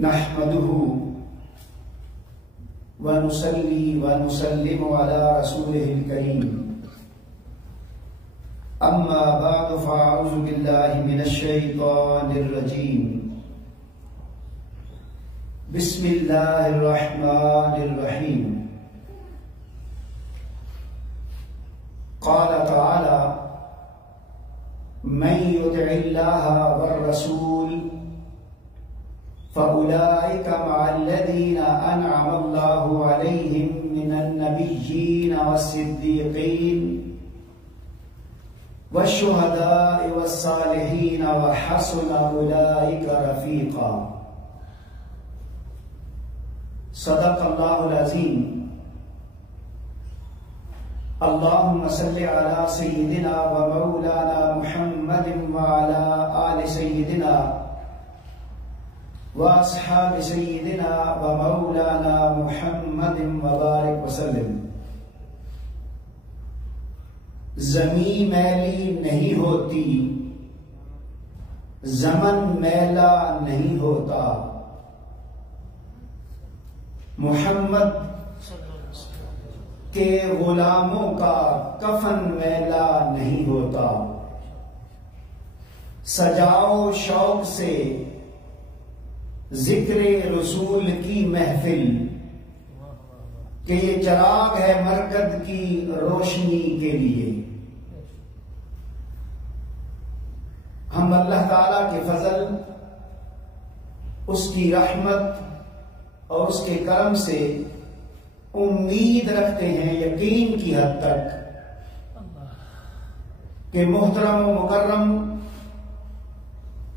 نحمده ونصلي ونسلم على رسوله الكريم أما بعد فأعوذ بالله من الشيطان الرجيم بسم الله الرحمن الرحيم قال تعالى من يطع الله والرسول فأولئك مع الذين أنعم الله عليهم من النبيين والصديقين والشهداء والصالحين وحسن أولئك رفيقا صدق الله العظيم. اللهم صل على سيدنا ومولانا محمد وعلى آل سيدنا واصحاب سیدنا و مولانا محمد وبارک وسلم. زمین میلی نہیں ہوتی، زمن میلا نہیں ہوتا، محمد کے غلاموں کا کفن میلا نہیں ہوتا. سجاؤ شوق سے ذکر رسول کی محفل کہ یہ چراغ ہے مرکز کی روشنی کے لیے. ہم اللہ تعالی کے فضل، اس کی رحمت اور اس کے کرم سے امید رکھتے ہیں یقین کی حد تک کہ محترم و مکرم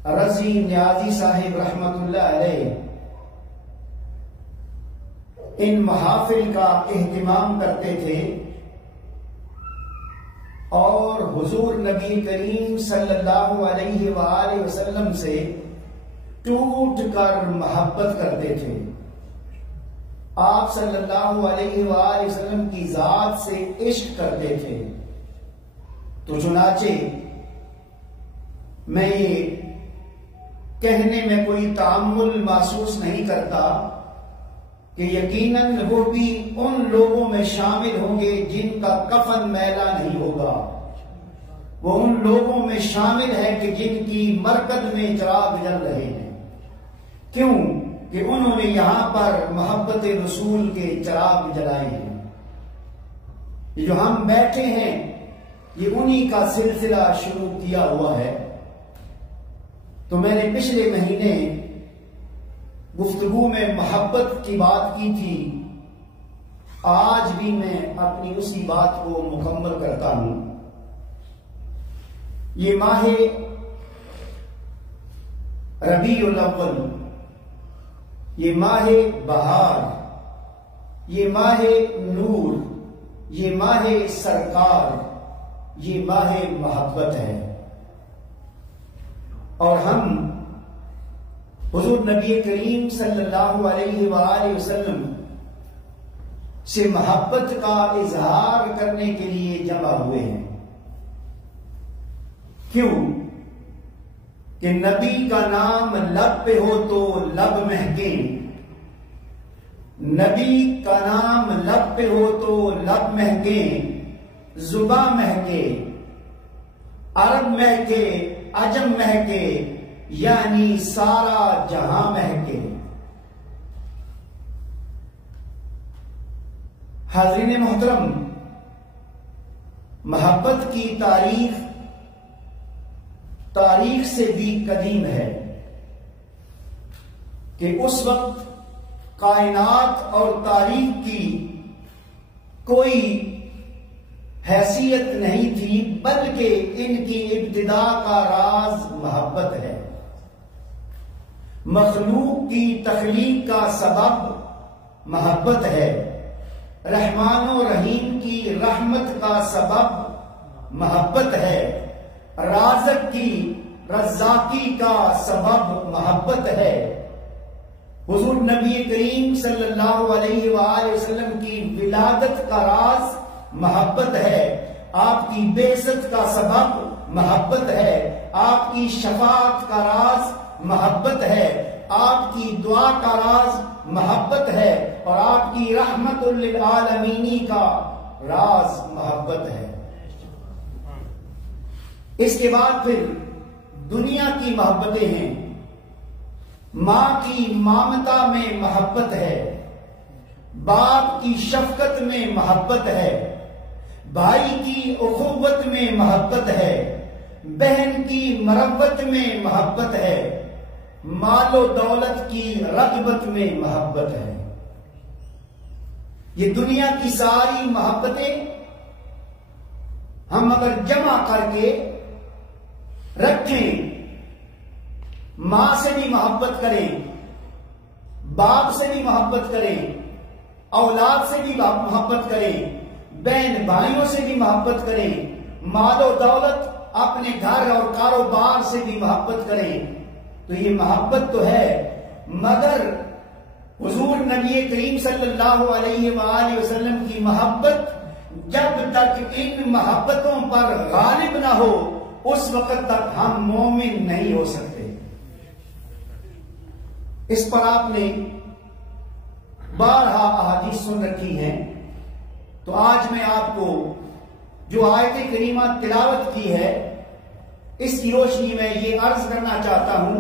رضی نیازی صاحب رحمت اللہ علیہ ان محافل کا اہتمام کرتے تھے اور حضور نبی کریم صلی اللہ علیہ وآلہ وسلم سے ٹوٹ کر محبت کرتے تھے. آپ صلی اللہ علیہ وآلہ وسلم کی ذات سے عشق کرتے تھے. تو چنانچہ میں یہ کہنے میں کوئی تعمل محسوس نہیں کرتا کہ یقیناً وہ بھی ان لوگوں میں شامل ہوں گے جن کا کفن میلا نہیں ہوگا. وہ ان لوگوں میں شامل ہے کہ جن کی مرکز میں چراغ جل رہے ہیں. کیوں کہ انہوں نے یہاں پر محبت رسول کے چراغ جلائے ہیں. یہ جو ہم بیٹھے ہیں یہ انہی کا سلسلہ شروع کیا ہوا ہے. تو میں نے پچھلے مہینے گفتگو میں محبت کی بات کی تھی. آج بھی میں اپنی اسی بات کو مکمل کرتا ہوں. یہ ماہ ربیع الاول، یہ ماہ بہار، یہ ماہ نور، یہ ماہ سرکار، یہ ماہ محبت ہے. اور ہم حضور نبی کریم صلی اللہ علیہ وآلہ وسلم سے محبت کا اظہار کرنے کے لیے جمع ہوئے ہیں. کیوں کہ نبی کا نام لب پہ ہو تو لب مہکے، نبی کا نام لب پہ ہو تو لب مہکے، زباں مہکے، عرب مہکے، عجم مہکے، یعنی سارا جہاں مہکے. حاضرین محترم، محبت کی تاریخ سے بھی قدیم ہے کہ اس وقت کائنات اور تاریخ کی کوئی حیثیت نہیں تھی، بلکہ ان کی ابتدا کا راز محبت ہے. مخلوق کی تخلیق کا سبب محبت ہے. رحمان و رحیم کی رحمت کا سبب محبت ہے. رازق کی رزاقی کا سبب محبت ہے. حضور نبی کریم صلی اللہ علیہ وآلہ وسلم کی ولادت کا راز محبت ہے. آپ کی بعثت کا سبب محبت ہے. آپ کی شفاعت کا راز محبت ہے. آپ کی دعا کا راز محبت ہے، اور آپ کی رحمت للعالمینی کا راز محبت ہے۔ اس کے بعد پھر دنیا کی محبتیں ہیں۔ ماں کی مامتا میں محبت ہے، باپ کی شفقت میں محبت ہے، بھائی کی اخوت میں محبت ہے، بہن کی مروت میں محبت ہے، مال و دولت کی رغبت میں محبت ہے۔ یہ دنیا کی ساری محبتیں ہم اگر جمع کر کے رکھیں، ماں سے بھی محبت کریں، باپ سے بھی محبت کریں، اولاد سے بھی محبت کریں، بہن بھائیوں سے بھی محبت کریں، مال و دولت اپنے گھر اور کاروبار سے بھی محبت کریں، تو یہ محبت تو ہے، مگر حضور نبی کریم صلی اللہ علیہ وآلہ وسلم کی محبت جب تک ان محبتوں پر غالب نہ ہو اس وقت تک ہم مومن نہیں ہو سکتے۔ اس پر آپ نے بارہا احادیث سن رکھی ہیں، تو آج میں آپ کو جو آیت کریمہ تلاوت کی ہے اس کی روشنی میں یہ عرض کرنا چاہتا ہوں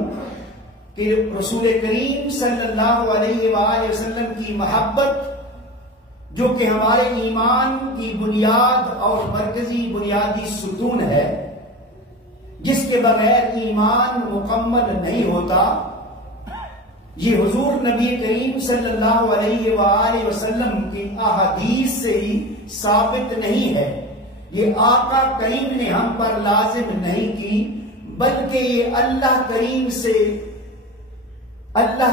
کہ رسول کریم صلی اللہ علیہ وآلہ وسلم کی محبت جو کہ ہمارے ایمان کی بنیاد اور مرکزی بنیادی ستون ہے، جس کے بغیر ایمان مکمل نہیں ہوتا، یہ حضور نبی کریم صلی اللہ علیہ وآلہ وسلم کی احادیث سے ہی ثابت نہیں ہے، یہ آقا کریم نے ہم پر لازم نہیں کی، بلکہ یہ اللہ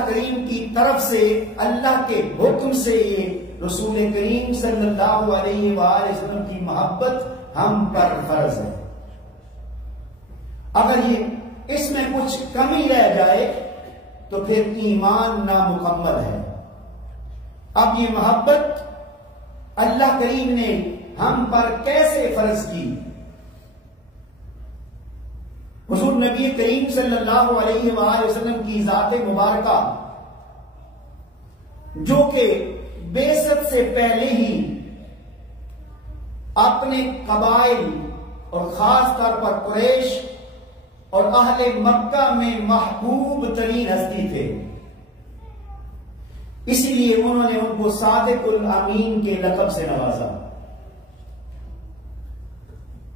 کریم کی طرف سے اللہ کے حکم سے یہ رسول کریم صلی اللہ علیہ وآلہ وسلم کی محبت ہم پر فرض ہے۔ اگر یہ اس میں کچھ کمی رہ جائے تو پھر ایمان نامکمل ہے۔ اب یہ محبت اللہ کریم نے ہم پر کیسے فرض کی؟ حضور نبی کریم صلی اللہ علیہ وآلہ وسلم کی ذات مبارکہ جو کہ بعثت سے پہلے ہی اپنے قبائل اور خاص طور پر قریش اور اہل مکہ میں محبوب ترین ہستی تھے، اسی لیے انہوں نے ان کو صادق الامین کے لقب سے نوازا،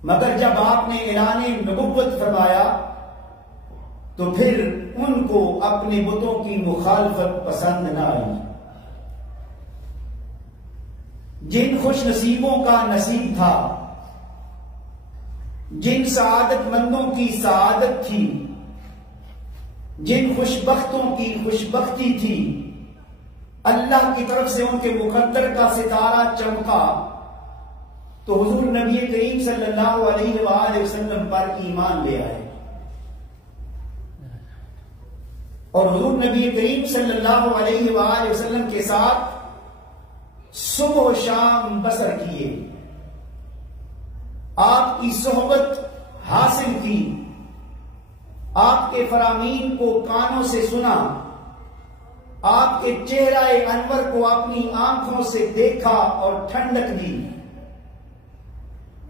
مگر جب آپ نے اعلان نبوت فرمایا تو پھر ان کو اپنے بتوں کی مخالفت پسند نہ آئی۔ جن خوش نصیبوں کا نصیب تھا، جن سعادت مندوں کی سعادت تھی، جن خوش بختوں کی خوش بختی تھی، اللہ کی طرف سے ان کے مقدر کا ستارہ چمکا تو حضور نبی کریم صلی اللہ علیہ وآلہ وسلم پر ایمان لے آئے، اور حضور نبی کریم صلی اللہ علیہ وآلہ وسلم کے ساتھ صبح و شام بسر کیے، آپ کی صحبت حاصل کی، آپ کے فرامین کو کانوں سے سنا، آپ کے چہرہ انور کو اپنی آنکھوں سے دیکھا اور ٹھنڈک دی۔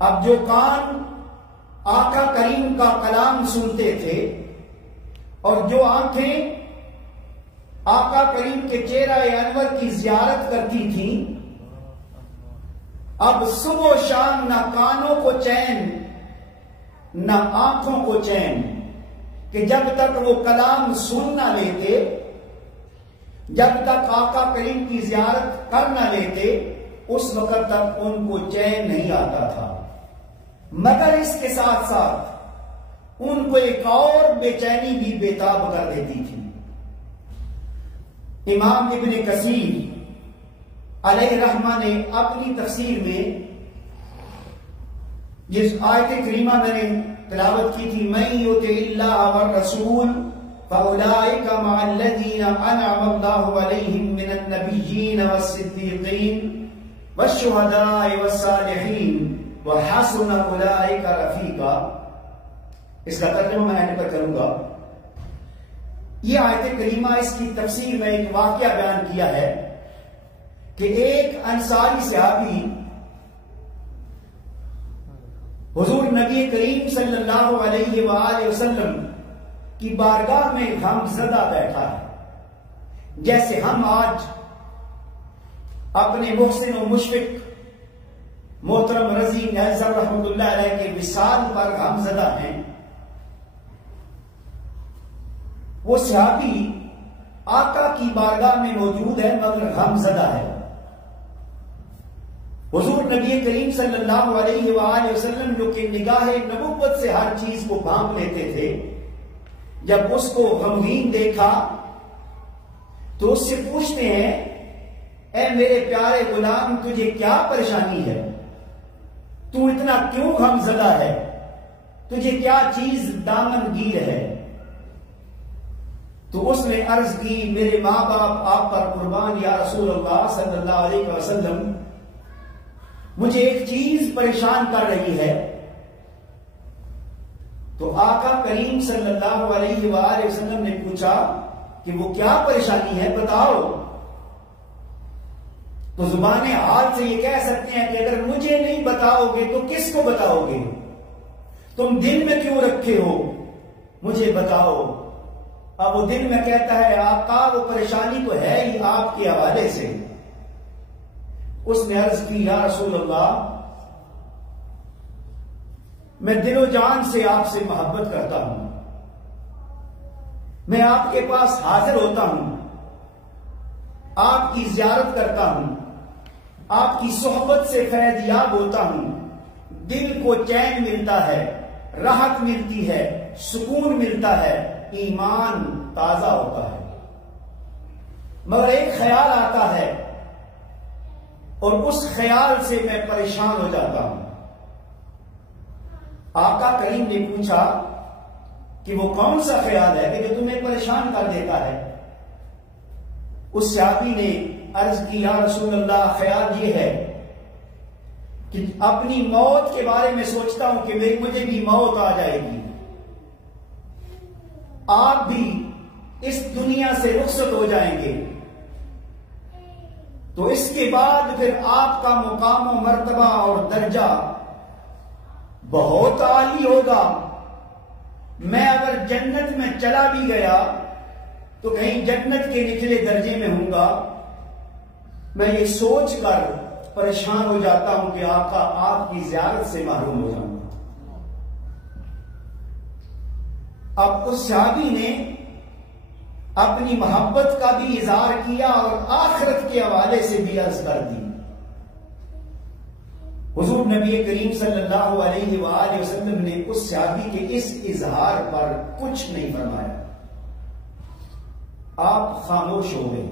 اب جو کان آقا کریم کا کلام سنتے تھے اور جو آنکھیں آقا کریم کے چہرہ انور کی زیارت کرتی تھیں، اب صبح و شام نہ کانوں کو چین نہ آنکھوں کو چین کہ جب تک وہ کلام سن نہ لیتے، جب تک آقا کریم کی زیارت کر نہ لیتے، اس وقت تک ان کو چین نہیں آتا تھا، مگر اس کے ساتھ ساتھ ان کو ایک اور بے چینی بھی بےتاب کر دیتی تھی۔ امام ابن کثیر علیہ رحمہ نے اپنی تفسیر میں جس آیت کریمہ میں نے تلاوت کی تھی، مَن یُطِعِ اللَّهَ وَالرَّسُولَ فَأُولَٰئِکَ مَعَ الَّذِینَ أَنْعَمَ اللَّهُ عَلَیْہِم مِّنَ النَّبِیِّینَ وَالصِّدِّیقِینَ وَالشُّہَدَاءِ وَالصَّالِحِینَ وَحَسُنَ أُولَٰئِکَ رَفِیقًا۔ اس کا ترجمہ میں اینڈ پر کروں گا۔ یہ آیت کریمہ، اس کی تفسیر میں ایک واقعہ بیان کیا ہے کہ ایک انصاری صحابی حضور نبی کریم صلی اللہ علیہ وآلہ وسلم کی بارگاہ میں غم زدہ بیٹھا ہے، جیسے ہم آج اپنے محسن و مشفق محترم رضی نیلزر رحمۃ اللہ علیہ کے وصال پر غم زدہ ہیں۔ وہ صحابی آقا کی بارگاہ میں موجود ہے مگر غم زدہ ہے۔ حضور نبی کریم صلی اللہ علیہ وآلہ وسلم جو کہ نگاہ نبوت سے ہر چیز کو بھانپ لیتے تھے، جب اس کو غمگین دیکھا تو اس سے پوچھتے ہیں، اے میرے پیارے غلام، تجھے کیا پریشانی ہے؟ تو اتنا کیوں غم زدہ ہے؟ تجھے کیا چیز دامن گیر ہے؟ تو اس نے عرض کی، میرے ماں باپ آپ پر قربان یا رسول اللہ صلی اللہ علیہ وسلم، مجھے ایک چیز پریشان کر رہی ہے۔ تو آقا کریم صلی اللہ علیہ وآلہ وسلم نے پوچھا کہ وہ کیا پریشانی ہے، بتاؤ۔ تو زبان حال سے یہ کہہ سکتے ہیں کہ اگر مجھے نہیں بتاؤ گے تو کس کو بتاؤ گے؟ تم دل میں کیوں رکھے ہو؟ مجھے بتاؤ۔ اب وہ دل میں کہتا ہے، آقا وہ پریشانی تو ہے ہی آپ کے حوالے سے۔ اس نے عرض کی، یا رسول اللہ، میں دل و جان سے آپ سے محبت کرتا ہوں، میں آپ کے پاس حاضر ہوتا ہوں، آپ کی زیارت کرتا ہوں، آپ کی صحبت سے فیض یاب ہوتا ہوں، دل کو چین ملتا ہے، راحت ملتی ہے، سکون ملتا ہے، ایمان تازہ ہوتا ہے۔ مگر ایک خیال آتا ہے اور اس خیال سے میں پریشان ہو جاتا ہوں۔ آقا کریم نے پوچھا کہ وہ کون سا خیال ہے کہ جو تمہیں پریشان کر دیتا ہے؟ اس صحابی نے عرض کی، یا رسول اللہ، خیال یہ ہے کہ اپنی موت کے بارے میں سوچتا ہوں کہ مجھے بھی موت آ جائے گی، آپ بھی اس دنیا سے رخصت ہو جائیں گے، تو اس کے بعد پھر آپ کا مقام و مرتبہ اور درجہ بہت عالی ہوگا۔ میں اگر جنت میں چلا بھی گیا تو کہیں جنت کے نچلے درجے میں ہوں گا۔ میں یہ سوچ کر پریشان ہو جاتا ہوں کہ آقا آپ کی زیارت سے محروم ہو جاؤں گا۔ اب اس صحابی نے اپنی محبت کا بھی اظہار کیا اور آخرت کے حوالے سے بھی عرض کر دی۔ حضور نبی کریم صلی اللہ علیہ وآلہ وسلم نے اس صحابی کے اس اظہار پر کچھ نہیں فرمایا، آپ خاموش ہو گئے۔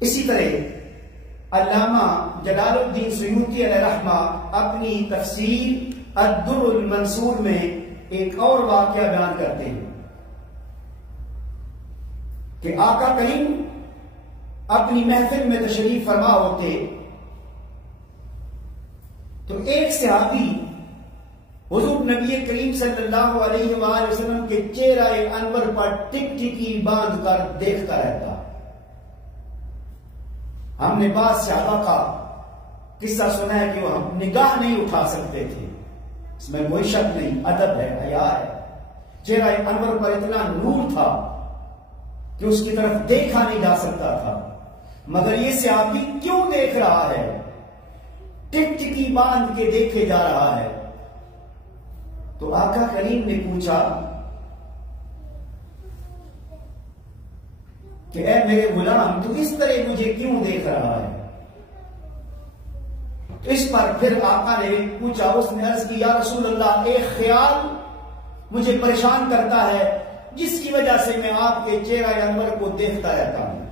اسی طرح علامہ جلال الدین سیوطی علیہ رحمہ اپنی تفسیر الدر المنصور میں ایک اور واقعہ بیان کرتے ہیں کہ آقا کریم اپنی محفل میں تشریف فرما ہوتے تو ایک صحابی حضور نبی کریم صلی اللہ علیہ وآلہ وسلم کے چہرہ انور پر ٹک ٹکی باندھ کر دیکھتا رہتا۔ ہم نے بعض صحابہ کا قصہ سنا ہے کہ وہ ہم نگاہ نہیں اٹھا سکتے تھے، اس میں کوئی شک نہیں، ادب ہے، حیا ہے۔ چہرہ انور پر اتنا نور تھا کہ اس کی طرف دیکھا نہیں جا سکتا تھا، مگر یہ صحابی کیوں دیکھ رہا ہے؟ ٹک ٹکی باندھ کے دیکھے جا رہا ہے۔ تو آقا کریم نے پوچھا کہ اے میرے غلام، تو اس طرح مجھے کیوں دیکھ رہا ہے؟ تو اس پر پھر آقا نے پوچھا، اس نے عرض کی، یا رسول اللہ، ایک خیال مجھے پریشان کرتا ہے جس کی وجہ سے میں آپ کے چہرہ انور کو دیکھتا رہتا ہوں،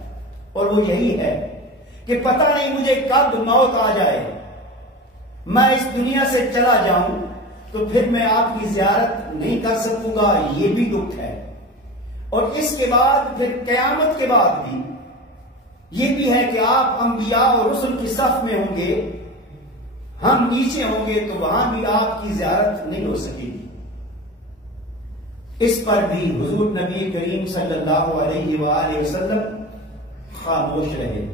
اور وہ یہی ہے کہ پتہ نہیں مجھے کب موت آ جائے، میں اس دنیا سے چلا جاؤں تو پھر میں آپ کی زیارت نہیں کر سکوں گا، یہ بھی دکھ ہے۔ اور اس کے بعد پھر قیامت کے بعد بھی یہ بھی ہے کہ آپ انبیاء اور رسل کی صف میں ہوں گے، ہم نیچے ہوں گے، تو وہاں بھی آپ کی زیارت نہیں ہو سکے گی۔ اس پر بھی حضور نبی کریم صلی اللہ علیہ وآلہ وسلم خاموش رہے۔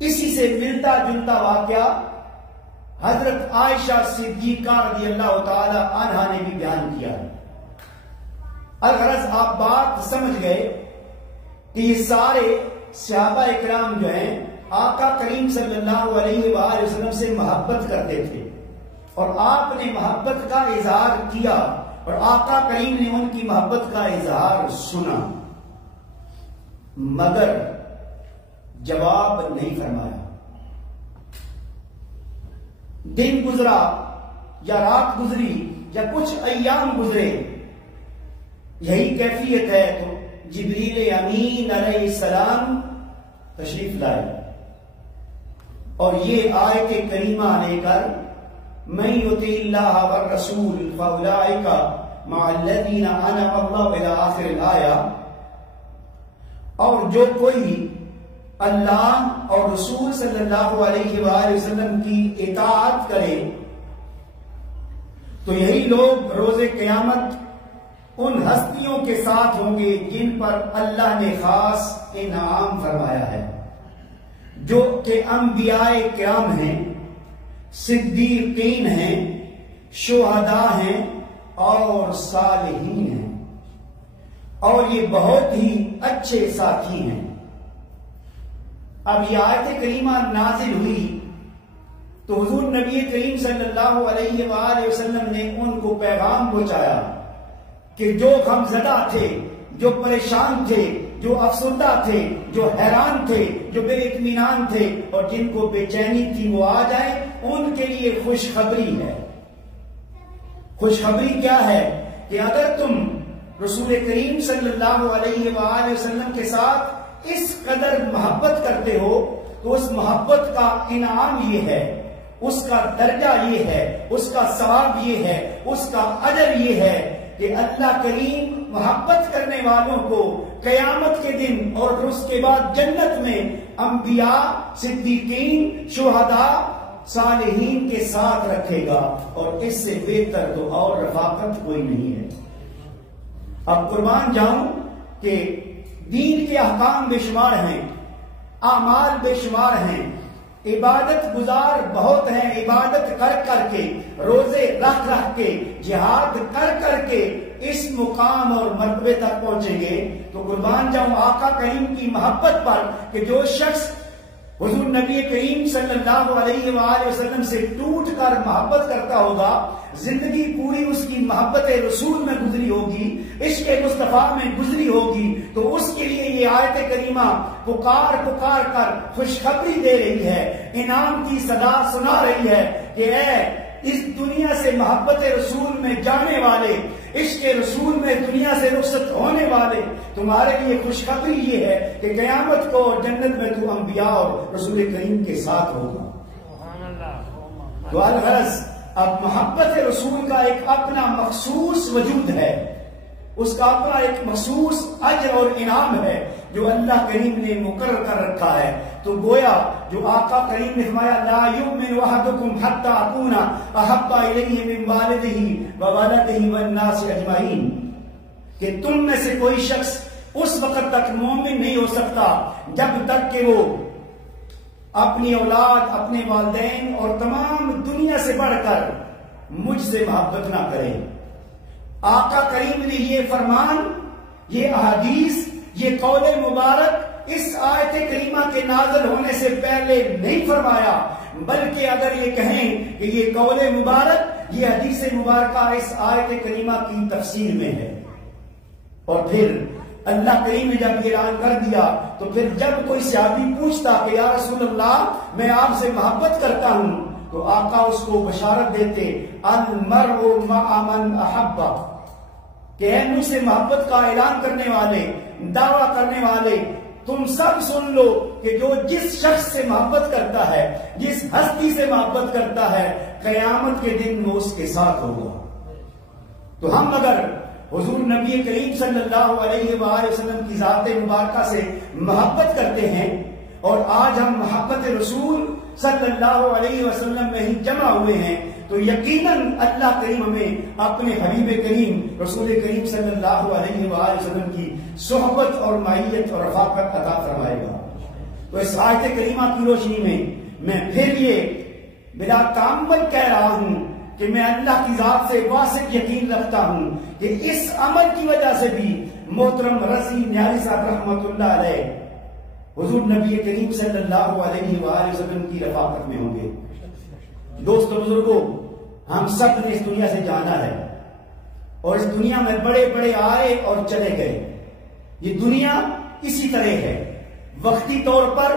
اسی سے ملتا جلتا واقعہ حضرت عائشہ صدیقہ رضی اللہ تعالی عنہا نے بھی بیان کیا ہے۔ الغرض آپ بات سمجھ گئے کہ یہ سارے صحابہ اکرام جو ہیں آقا کریم صلی اللہ علیہ وآلہ وسلم سے محبت کرتے تھے، اور آپ نے محبت کا اظہار کیا اور آقا کریم نے ان کی محبت کا اظہار سنا، مگر جواب نہیں فرمایا۔ دن گزرا یا رات گزری یا کچھ ایام گزرے، یہی کیفیت ہے تو جبریل امین علیہ السلام تشریف لائے اور یہ آیت کریمہ لے کر من یطع اللہ والرسول فاولئک مع الذین انعم اللہ الی آخر الآیہ، اور جو کوئی اللہ اور رسول صلی اللہ علیہ وآلہ وسلم کی اطاعت کرے تو یہی لوگ روز قیامت ان ہستیوں کے ساتھ ہوں گے جن پر اللہ نے خاص انعام فرمایا ہے، جو کہ انبیاء کرام ہیں، صدیقین ہیں، شہداء ہیں اور صالحین ہیں، اور یہ بہت ہی اچھے ساتھی ہیں۔ اب یہ آیت کریمہ نازل ہوئی تو حضور نبی کریم صلی اللہ علیہ وآلہ وسلم نے ان کو پیغام پہنچایا کہ جو غمزدہ تھے، جو پریشان تھے، جو افسردہ تھے، جو حیران تھے، جو بے اطمینان تھے اور جن کو بے چینی تھی وہ آ جائیں، ان کے لیے خوشخبری ہے۔ خوشخبری کیا ہے کہ اگر تم رسول کریم صلی اللہ علیہ وآلہ وسلم کے ساتھ اس قدر محبت کرتے ہو تو اس محبت کا انعام یہ ہے، اس کا درجہ یہ ہے، اس کا ثواب یہ ہے، اس کا اجر یہ ہے کہ اللہ کریم محبت کرنے والوں کو قیامت کے دن اور اس کے بعد جنت میں انبیاء، صدیقین، شہداء، صالحین کے ساتھ رکھے گا، اور اس سے بہتر تو اور رفاقت کوئی نہیں ہے۔ اب قربان جاؤں کہ دین کے احکام بے شمار ہیں، اعمال بے شمار ہیں، عبادت گزار بہت ہیں، عبادت کر کر کے، روزے رکھ رکھ کے، جہاد کر کر کے اس مقام اور مرتبے تک پہنچیں گے تو قربان جاؤں آقا کریم کی محبت پر کہ جو شخص حضور نبی کریم صلی اللہ علیہ وآلہ وسلم سے ٹوٹ کر محبت کرتا ہوگا، زندگی پوری اس کی محبت رسول میں گزری ہوگی، عشق مصطفیٰ میں گزری ہوگی، تو اس کے لیے یہ آیت کریمہ پکار پکار کر خوشخبری دے رہی ہے، انعام کی صدا سنا رہی ہے کہ اے اس دنیا سے محبت رسول میں جانے والے، عشق رسول میں دنیا سے رخصت ہونے والے، تمہارے لیے خوشخبری یہ ہے کہ قیامت کو جنت میں تو انبیاء اور رسول کریم کے ساتھ ہوگا۔ تو الغرض اب محبت رسول کا ایک اپنا مخصوص وجود ہے، اس کا اپنا ایک مخصوص اجر اور انعام ہے جو اللہ کریم نے مقرر کر رکھا ہے۔ تو گویا جو آقا کریم نے فرمایا لا یؤمن احدکم حتی اکون احب الیہ من والدہ وولدہ والناس اجمعین، کہ تم میں سے کوئی شخص اس وقت تک مومن نہیں ہو سکتا جب تک کہ وہ اپنی اولاد، اپنے والدین اور تمام دنیا سے بڑھ کر مجھ سے محبت نہ کرے۔ آقا کریم نے یہ فرمان، یہ احادیث، یہ قول مبارک اس آیت کریمہ کے نازل ہونے سے پہلے نہیں فرمایا، بلکہ اگر یہ کہیں کہ یہ قول مبارک، یہ حدیث مبارکہ اس آیت کریمہ کی تفسیر میں ہے۔ اور پھر اللہ کریم نے جب یہ اعلان کر دیا تو پھر جب کوئی صحابی پوچھتا کہ یا رسول اللہ میں آپ سے محبت کرتا ہوں، تو آقا اس کو بشارت دیتے المرء مع من احب، کہ اے مجھ سے محبت کا اعلان کرنے والے، دعویٰ کرنے والے، تم سب سن لو کہ جو جس شخص سے محبت کرتا ہے، جس ہستی سے محبت کرتا ہے، قیامت کے دن وہ اس کے ساتھ ہوگا۔ تو ہم اگر حضور نبی کریم صلی اللہ علیہ وآلہ وسلم کی ذات مبارکہ سے محبت کرتے ہیں اور آج ہم محبت رسول صلی اللہ علیہ وسلم میں ہی جمع ہوئے ہیں، تو یقیناً اللہ کریم ہمیں اپنے حبیب کریم رسول کریم صلی اللہ علیہ وآلہ وسلم کی صحبت اور معیت اور رفاقت عطا فرمائے گا۔ تو اس آیت کریمہ کی روشنی میں پھر یہ بلا تامل کہہ رہا ہوں کہ میں اللہ کی ذات سے واثق یقین رکھتا ہوں کہ اس عمل کی وجہ سے بھی محترم رضی نیازی صاحب رحمۃ اللہ علیہ حضور نبی کریم صلی اللہ علیہ وآلہ وسلم کی رفاقت میں ہوں گے۔ دوستو بزرگوں، ہم سب نے اس دنیا سے جانا ہے اور اس دنیا میں بڑے بڑے آئے اور چلے گئے۔ یہ دنیا اسی طرح ہے، وقتی طور پر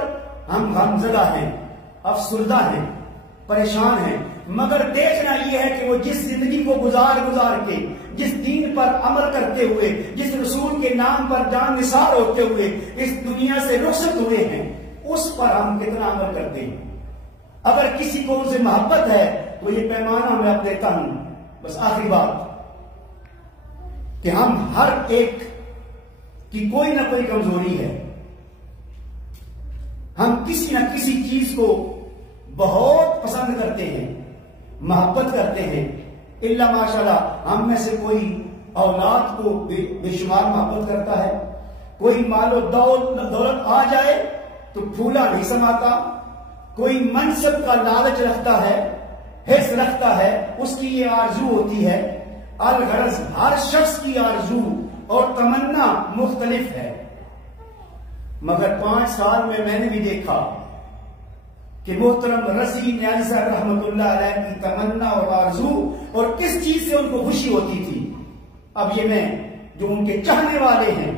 ہم غمزدہ ہیں، افسردہ ہیں، پریشان ہیں، مگر دیکھنا یہ ہے کہ وہ جس زندگی کو گزار کے جس دین پر عمل کرتے ہوئے جس رسول کے نام پر جان نثار ہوتے ہوئے اس دنیا سے رخصت ہوئے ہیں، اس پر ہم کتنا عمل کرتے ہیں۔ اگر کسی کو ان سے محبت ہے تو یہ پیمانہ میں اب دیتا ہوں، بس آخری بات کہ ہم ہر ایک کی کوئی نہ کوئی کمزوری ہے، ہم کسی نہ کسی چیز کو بہت پسند کرتے ہیں، محبت کرتے ہیں۔ اللہ ماشاءاللہ ہم میں سے کوئی اولاد کو بے شمار محبت کرتا ہے، کوئی مال و دولت آ جائے تو پھولا نہیں سماتا، کوئی منصب کا لالچ رکھتا ہے، حرص رکھتا ہے، اس کی یہ آرزو ہوتی ہے۔ الغرض ہر شخص کی آرزو اور تمنا مختلف ہے، مگر 5 سال میں نے بھی دیکھا کہ محترم رضی نیازی صاحب رحمۃ اللہ علیہ کی تمنا اور آرزو اور کس چیز سے ان کو خوشی ہوتی تھی۔ اب یہ میں جو ان کے چاہنے والے ہیں،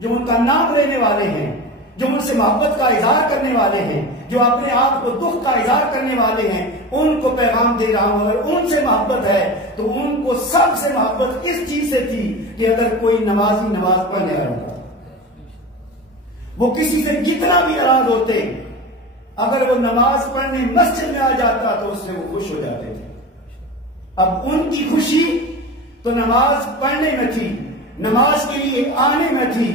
جو ان کا نام لینے والے ہیں، جو ان سے محبت کا اظہار کرنے والے ہیں، جو اپنے آپ کو دکھ کا اظہار کرنے والے ہیں، ان کو پیغام دے رہا ہوں اگر ان سے محبت ہے تو ان کو سب سے محبت اس چیز سے تھی کہ اگر کوئی نمازی نماز پڑھنے آ رہا وہ کسی سے جتنا بھی ناراض ہوتے، اگر وہ نماز پڑھنے مسجد میں آ جاتا تو اس سے وہ خوش ہو جاتے تھے۔ اب ان کی خوشی تو نماز پڑھنے میں تھی، نماز کے لیے آنے میں تھی،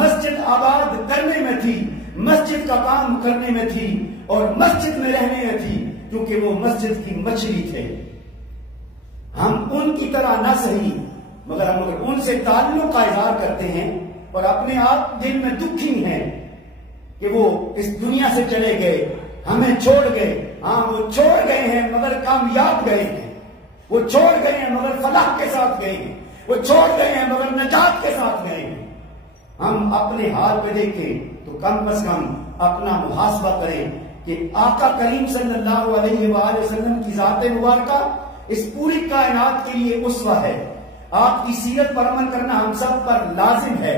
مسجد آباد کرنے میں تھی، مسجد کا کام کرنے میں تھی اور مسجد میں رہنے میں تھی، کیونکہ وہ مسجد کی مچھلی تھے۔ ہم ان کی طرح نہ صحیح مگر ہم اگر ان سے تعلق کا اظہار کرتے ہیں اور اپنے آپ دل میں دکھی ہیں کہ وہ اس دنیا سے چلے گئے، ہمیں چھوڑ گئے، ہاں وہ چھوڑ گئے ہیں مگر کامیاب گئے ہیں، وہ چھوڑ گئے ہیں مگر فلاح کے ساتھ گئے ہیں، وہ چھوڑ گئے ہیں مگر نجات کے ساتھ گئے ہیں۔ ہم اپنے حال پہ دیکھیں تو کم از کم اپنا محاسبہ کریں کہ آقا کریم صلی اللہ علیہ وآلہ وسلم کی ذات مبارکہ اس پوری کائنات کے لیے اسوہ ہے۔ آپ کی سیرت پر عمل کرنا ہم سب پر لازم ہے،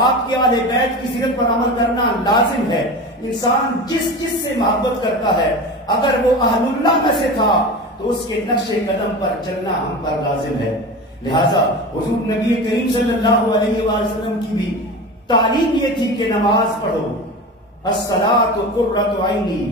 آپ کے اہل بیت کی سیرت پر عمل کرنا لازم ہے۔ انسان جس سے محبت کرتا ہے اگر وہ اہل اللہ میں سے تھا تو اس کے نقش قدم پر چلنا ہم پر لازم ہے۔ لہذا حضور نبی کریم صلی اللہ علیہ وآلہ وسلم کی بھی تعلیم یہ تھی کہ نماز پڑھو، الصلاۃ قرۃ عینی،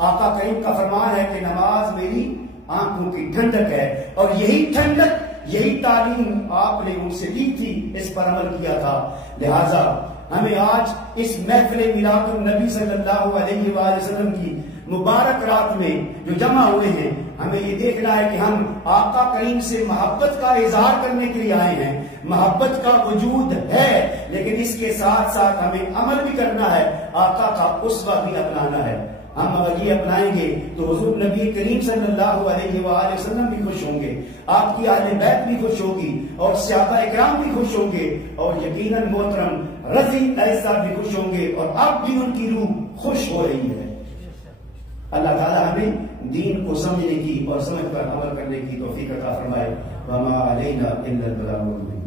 آقا کریم کا فرمان ہے کہ نماز میری آنکھوں کی ٹھنڈک ہے، اور یہی ٹھنڈک یہی تعلیم آپ نے ان سے لی تھی، اس پر عمل کیا تھا۔ لہذا ہمیں آج اس محفل میلاد النبی صلی اللہ علیہ وآلہ وسلم کی مبارک رات میں جو جمع ہوئے ہیں، ہمیں یہ دیکھنا ہے کہ ہم آقا کریم سے محبت کا اظہار کرنے کے لیے آئے ہیں۔ محبت کا وجود ہے لیکن اس کے ساتھ ساتھ ہمیں عمل بھی کرنا ہے، آقا کا اسوہ بھی اپنانا ہے۔ ہم اگر یہ اپنائیں گے تو حضور نبی کریم صلی اللہ علیہ وآلہ وسلم بھی خوش ہوں گے، آپ کی اہل بیت بھی خوش ہوگی اور صحابہ اکرام بھی خوش ہوں گے، اور یقیناً محترم رضی ایسا بھی خوش ہوں گے، اور اب بھی ان کی روح خوش ہو رہی ہے۔ اللہ تعالیٰ ہمیں دین کو سمجھنے کی اور سمجھ کر عمل کرنے کی توفیق عطا فرمائے۔ وما علینا الا البلاغ المبین۔